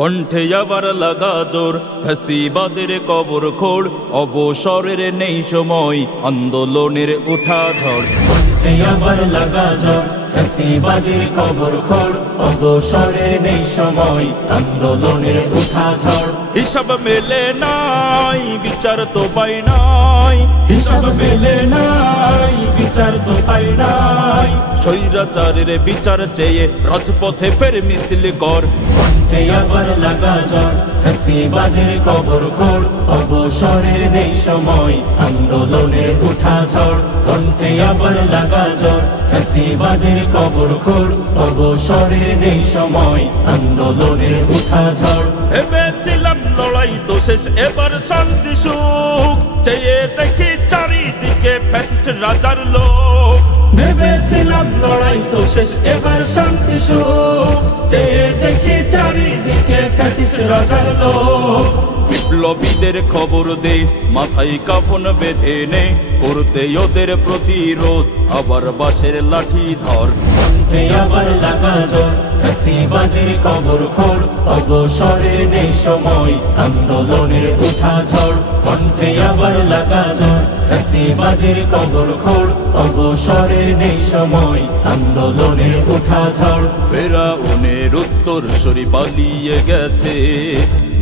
কণ্ঠে আবার লাগা জোর, ফ্যাসিবাদের কবর খোড়, অবসরের নেই সময়, আন্দোলনের উঠা ঝড়। কণ্ঠে আবার লাগা জোর, ফ্যাসিবাদের কবর খোড়, অবসরের নেই সময়, আন্দোলনের উঠা ঝড়। হিসাব মেলে নাই, বিচার তো পাই নাই, হিসাব মেলে নাই, বিচার তো পাই নাই। স্বৈরাচারের বিচার চেয়ে রাজপথে ফের মিছিল কর। কণ্ঠে আবার লাগা জোর, ফ্যাসিবাদের কবর খোড়, অবসরের নেই সময়, আন্দোলনের উঠা ঝড়। কণ্ঠে আবার লাগা জোর, ফ্যাসিবাদের কবর খোড়, অবসরের নেই সময়, আন্দোলনের উঠা ঝড়। ভেবেছিলাম লড়াই তো শেষ, এবার শান্তি সুখ, চেয়ে দেখি চারিদিকে ফ্যাসিস্ট রাজার লোক। ভেবেছিলাম লড়াই তো শেষ, এবার শান্তি সুখ, চেয়ে দেখি চারিদিকে ফ্যাসিস্ট রাজার লোক। বিপ্লবীদের খবর দে, মাথায় কাফন বেঁধে নে, করতে ওদের প্রতিরোধ, আবার বাঁশের লাঠি ধর। কণ্ঠে আবার লাগা জোর, ফ্যাসিবাদের কবর খোড়, অবসরের নেই সময়, আন্দোলনের উঠা ঝড়। কণ্ঠে আবার লাগা জোর, ফ্যাসিবাদের কবর খোড়, অবসরের নেই সময়, আন্দোলনের উঠা ঝড়। ফেরাউনের উত্তর সরি পালিয়ে গেছে,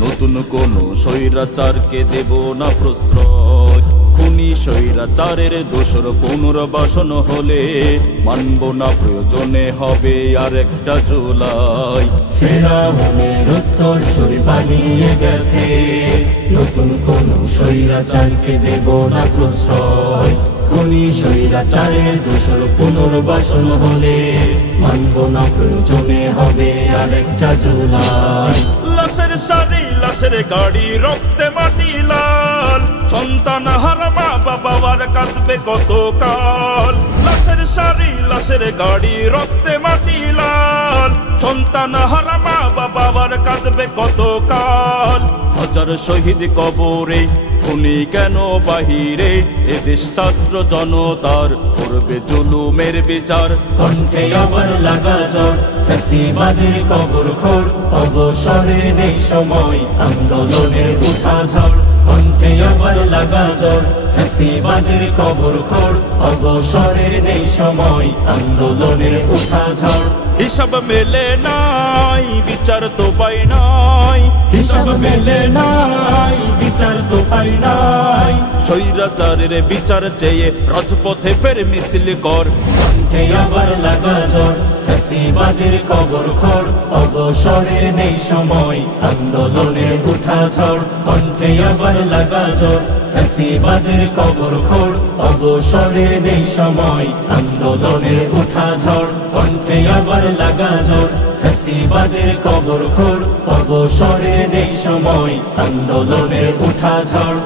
নতুন কোন স্বৈরাচারকে দেব না প্রশ্রয়। খুনি স্বৈরাচারের দোসর পুনর্বাসন হলে মানব না, প্রয়োজনে হবে আর একটা জুলাই। ফেরাউনের উত্তর সরি পালিয়ে গেছে, নতুন কোন স্বৈরাচারকে দেব না প্রশ্রয়। খুনি স্বৈরাচারের দোসর পুনর্বাসন হলে মানব না, প্রয়োজনে হবে আর একটা জুলাই। লাশের সারি, লাশের গাড়ি, রক্তে মাটি লাল, সন্তান হারা মা বাবার কাঁদবে কতকাল। লাশের সারি, লাশের গাড়ি, রক্তে মাটি লাল, সন্তান হারা মা বাবার কাঁদবে কতকাল। হাজার শহীদ কবরে, খুনি কেন বাহিরে, এদেশ ছাত্র জনতার করবে জুলুমের বিচার। কণ্ঠে আবার লাগা জোর, ফ্যাসিবাদের কবর খোড়, অবসরের নেই সময়, আন্দোলনের উঠা ঝড়। কণ্ঠে আবার লাগা জোর, ফ্যাসিবাদের কবর খোড়, অবসরের নেই সময়, আন্দোলনের উঠা ঝড়। হিসাব মেলে নাই, বিচার তো পাই নাই, হিসাব মেলে নাই, বিচার তো পাই নাই। স্বৈরাচারের বিচার চেয়ে রাজপথে ফের মিছিল কর। কণ্ঠে আবার লাগা জোর, ফ্যাসিবাদের কবর খোড়, অবসরের নেই সময়, আন্দোলনের উঠা ঝড়। কণ্ঠে আবার লাগা জোর, ফ্যাসিবাদের কবর খোড়, অবসরের নেই সময়, আন্দোলনের উঠা ঝড়। কণ্ঠে আবার লাগা জোর, ফ্যাসিবাদের কবর খোড়, অবসরের নেই সময়, আন্দোলনের উঠা ঝড়।